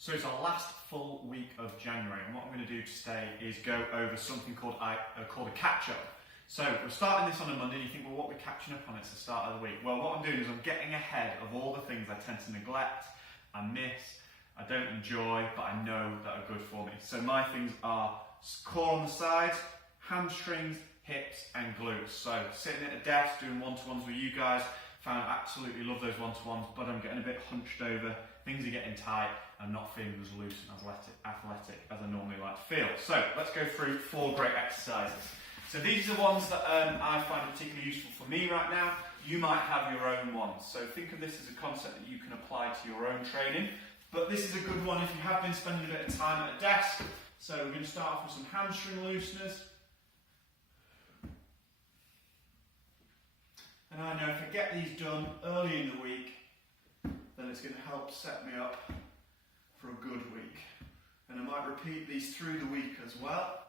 So it's our last full week of January, and what I'm going to do today is go over something called a catch-up. So we're starting this on a Monday, and you think, well, what are we catching up on? It's the start of the week. Well, what I'm doing is I'm getting ahead of all the things I tend to neglect, I miss, I don't enjoy, but I know that are good for me. So my things are core on the sides, hamstrings, hips, and glutes. So sitting at a desk doing one-to-ones with you guys, found I absolutely love those one-to-ones, but I'm getting a bit hunched over, things are getting tight, I'm not feeling as loose and athletic as I normally like to feel. So let's go through 4 great exercises. So these are the ones that I find particularly useful for me right now. You might have your own ones. So think of this as a concept that you can apply to your own training. But this is a good one if you have been spending a bit of time at a desk. So we're going to start off with some hamstring looseners. And I know if I get these done early in the week, then it's going to help set me up for a good week. And I might repeat these through the week as well.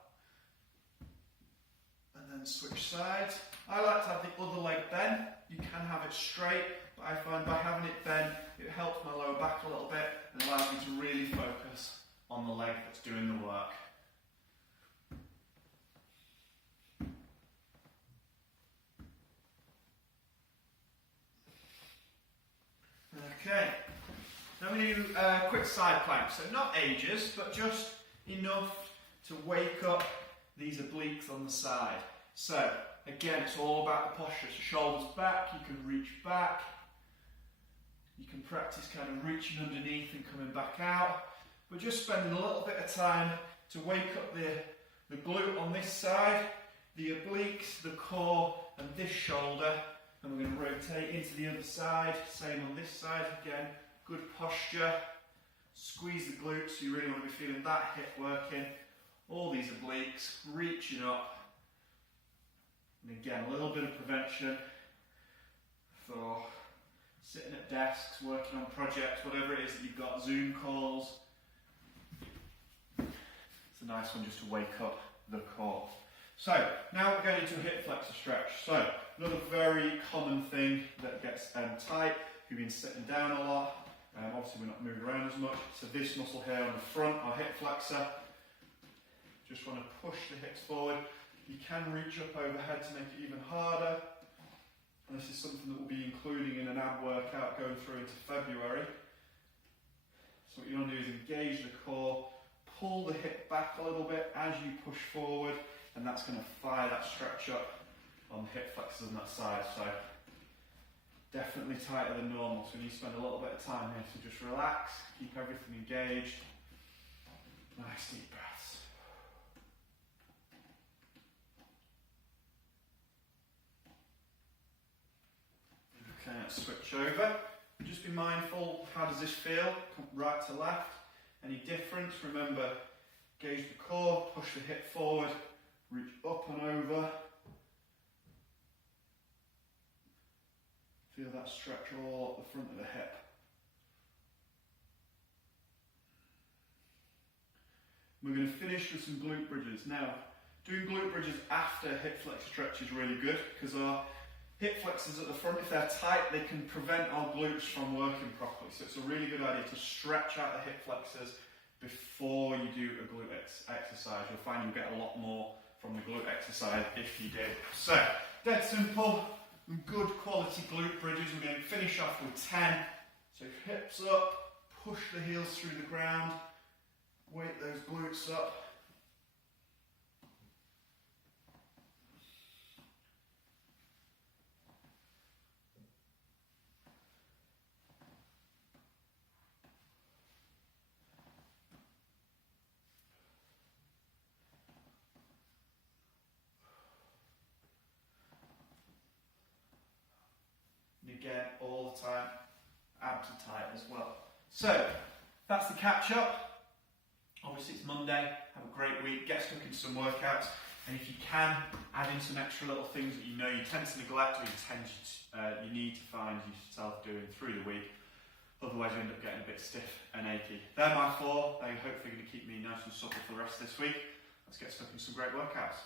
And then switch sides. I like to have the other leg bent. You can have it straight, but I find by having it bent, it helps my lower back a little bit and allows me to really focus on the leg that's doing the work. Okay, now we do a quick side plank. So not ages, but just enough to wake up these obliques on the side. So again, it's all about the posture. So shoulders back, you can reach back. You can practice kind of reaching underneath and coming back out. But just spending a little bit of time to wake up the glute on this side, the obliques, the core, and this shoulder. And we're going to rotate into the other side, same on this side again, good posture, squeeze the glutes, so you really want to be feeling that hip working, all these obliques, reaching up, and again a little bit of prevention for sitting at desks, working on projects, whatever it is that you've got, Zoom calls. It's a nice one just to wake up the core. So, now we're going into a hip flexor stretch. So, another very common thing that gets tight, if you've been sitting down a lot, obviously we're not moving around as much, so this muscle here on the front, our hip flexor, just want to push the hips forward. You can reach up overhead to make it even harder, and this is something that we'll be including in an ab workout going through into February. So what you want to do is engage the core, pull the hip back a little bit as you push forward, and that's going to fire that stretch up on the hip flexors on that side. So definitely tighter than normal, so we need to spend a little bit of time here. So just relax, keep everything engaged. Nice deep breaths. Okay, let's switch over. Just be mindful, how does this feel? Right to left. Any difference? Remember, engage the core, push the hip forward, reach up and over. Feel that stretch all up the front of the hip. We're going to finish with some glute bridges. Now, doing glute bridges after hip flexor stretch is really good because our hip flexors at the front, if they're tight, they can prevent our glutes from working properly. So it's a really good idea to stretch out the hip flexors before you do a glute exercise. You'll find you'll get a lot more from the glute exercise if you do. So, dead simple, good quality glute bridges. We're going to finish off with 10. So hips up, push the heels through the ground, wake those glutes up. Again, all the time, abs are tight as well. So, that's the catch up. Obviously it's Monday, have a great week, get stuck into some workouts, and if you can, add in some extra little things that you know you tend to neglect or you need to find yourself doing through the week. Otherwise you end up getting a bit stiff and achy. They're my 4, they're hopefully going to keep me nice and supple for the rest of this week. Let's get stuck into some great workouts.